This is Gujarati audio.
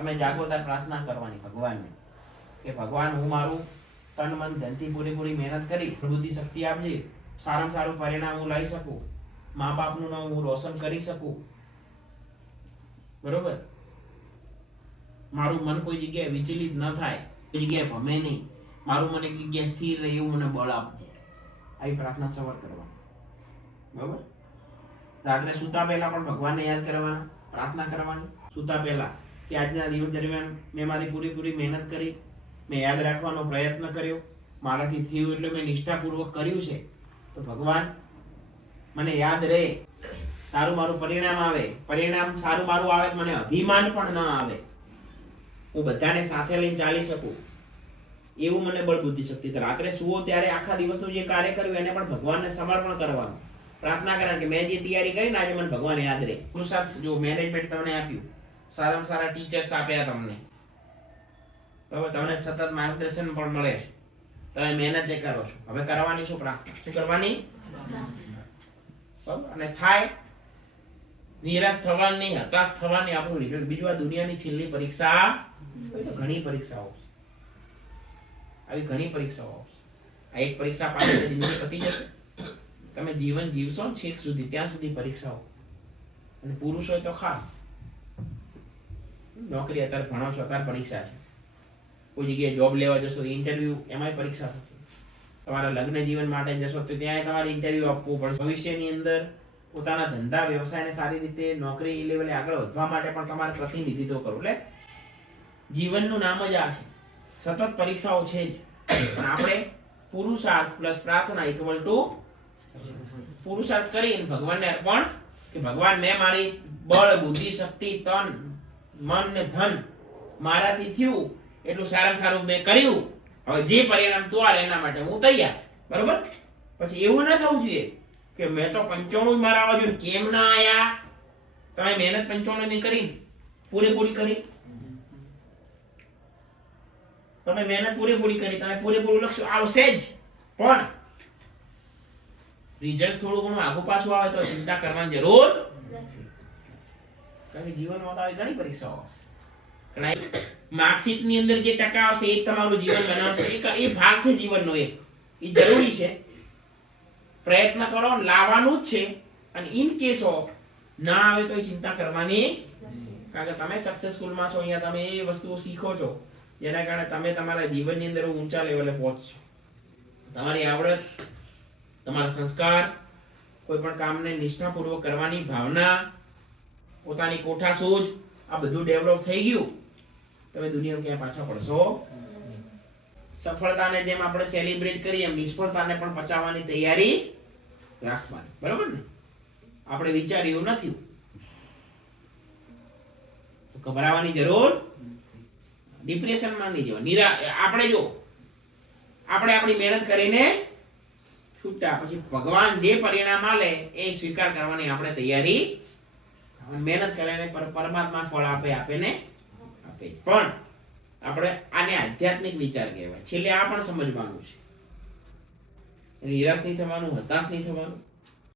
તમે જાગો ત્યારે પ્રાર્થના કરવાની ભગવાનને કે ભગવાન, હું મારું તન, મન, ધનથી પૂરેપૂરી મહેનત કરીશ. બુદ્ધિ શક્તિ આપજે. સારામાં સારું પરિણામ હું લઈ શકું. મા બાપનું નામ હું રોશન કરી શકું. બરોબર? મારું મન કોઈ જગ્યાએ વિચલિત ન થાય. કોઈ જગ્યાએ ભમે નહીં. મારું મન એક જગ્યાએ સ્થિર રહે એવું મને બળ આપજે. આવી પ્રાર્થના સવાર કરવાની. બરોબર? રાત્રે સૂતા પહેલા પણ ભગવાનને યાદ કરવાના, પ્રાર્થના કરવાની. સૂતા પહેલા કે આજના દિવસ દરમિયાન મેં મારી પૂરેપૂરી મહેનત કરી, મેં યાદ રાખવાનો પ્રયત્ન કર્યો, મારાથી થયું એટલે મેં નિષ્ઠાપૂર્વક કર્યું છે. તો ભગવાન, મને યાદ રહે, સારું મારું પરિણામ આવે. પરિણામ સારું મારું આવે મને અભિમાન પણ ન આવે. હું બધાને સાથે લઈને ચાલી શકું. એવું મને બળ બુદ્ધિ શક્તિ. રાત્રે સુવો ત્યારે આખા દિવસનું જે કાર્ય કર્યું એને પણ ભગવાનને સમર્પણ કરવાનું. પ્રાર્થના કરવાની કે મેં જે તૈયારી કરી ને આજે મને ભગવાન યાદ રહે. પુરુષાર્થ જો મેનેજમેન્ટ તમને આપ્યું સારામાં સારા ટીચર્સ આપ્યા તમને. બરાબર તમને સતત માર્ગદર્શન પણ મળે છે. તમે મહેનત એ કરો છો. હવે કરવાની શું શું કરવાની? અને થાય. નિરાશ થવાની હતાશ થવાની આપણું રિઝલ્ટ બીજું આ દુનિયાની છેલ્લી પરીક્ષા. ઘણી પરીક્ષાઓ આવી ઘણી પરીક્ષાઓ આ એક પરીક્ષા પાસ જિંદગી પતી જશે. તમે જીવન જીવશો છેક સુધી ત્યાં સુધી પરીક્ષાઓ. અને પુરુષ હોય તો ખાસ. નોકરી અત્યારે ભણો છો અત્યારે પરીક્ષા છે. કોઈ જગ્યાએ જોબ લેવા જશો ઇન્ટરવ્યુ એમાંય પરીક્ષા થશે. તમારા લગ્ન જીવન માટે જશો તો ત્યાં તમારે ઇન્ટરવ્યુ આપવું પડશે. ભવિષ્યની અંદર પોતાના ધંધા, વ્યવસાયને સારી રીતે નોકરી લેવલે આગળ વધવા માટે પણ તમારે પ્રતિનિધિત્વ કરવું. એટલે જીવનનું નામ જ આ છે. સતત પરીક્ષાઓ છે જ. પણ આપણે પુરુષાર્થ પ્લસ પ્રાર્થના ઇક્વલ ટુ પુરુષાર્થ કરીને ભગવાનને અર્પણ કે ભગવાન મેં મારી બળ, બુદ્ધિ, શક્તિ, તન મન ને ધન મારાથી થયું, એટલું સારામાં સારું મેં કર્યું. હવે જે પરિણામ તું આવે એના માટે હું તૈયાર. બરોબર? પછી એવું ના થવું જોઈએ કે મેં તો પંચાણું મારા જોઈએ કેમ ના આયા? તમે મહેનત પંચાણું ની કરી, પૂરેપૂરી કરી. તમે મહેનત પૂરેપૂરી કરી, તમે પૂરેપૂરું લક્ષ્ય આવશે જ. પણ રિઝલ્ટ થોડું ઘણું આગુ પાછું આવે તો ચિંતા કરવાની જરૂર કારણ કે જીવનમાં તો આવી ઘણી પરીક્ષાઓ આવશે. ઘણા માર્કશીટની અંદર જે ટકા આવશે, એ તમારું જીવન બનાવશે. એક એ ભાગ છે જીવનનો એક. એ જરૂરી છે. પ્રયત્ન કરો, લાવવાનું જ છે. અને ઇન કેસ ઓફ ના આવે તો ચિંતા કરવાની કારણ કે તમે સક્સેસફુલમાં છો, અહીંયા તમે એ વસ્તુઓ શીખો છો. જેના કારણે તમે તમારા જીવનની અંદર ઊંચા લેવલે પહોંચશો. તમારી આવડત, તમારા સંસ્કાર, કોઈ પણ કામને નિષ્ઠાપૂર્વક કરવાની ભાવના પોતાની કોઠા સૂઝ આ બધું ડેવલપ થઈ ગયું. તમે દુનિયામાં ક્યાં પાછા પડશો? સફળતાને જેમ આપણે સેલિબ્રેટ કરીએ એમ નિષ્ફળતાને પણ પચાવવાની તૈયારી રાખવાની. બરોબર ને? આપણે વિચાર્યું નથી. ગભરાવાની જરૂર ડિપ્રેશનમાં નહીં જવા નિરા, આપણે જો, આપણે આપણી મહેનત કરીને છૂટા પછી ભગવાન જે પરિણામ આલે એ સ્વીકાર કરવાની આપણે તૈયારી મહેનત કરે પર- પરમાત્મા ફળ આપે આપે ને? આપે. પણ આપણે આને આધ્યાત્મિક વિચાર કહેવાય. છેલ્લે આ પણ સમજવાનું છે. નિરાશ નહીં થવાનું હતાશ નહીં થવાનું.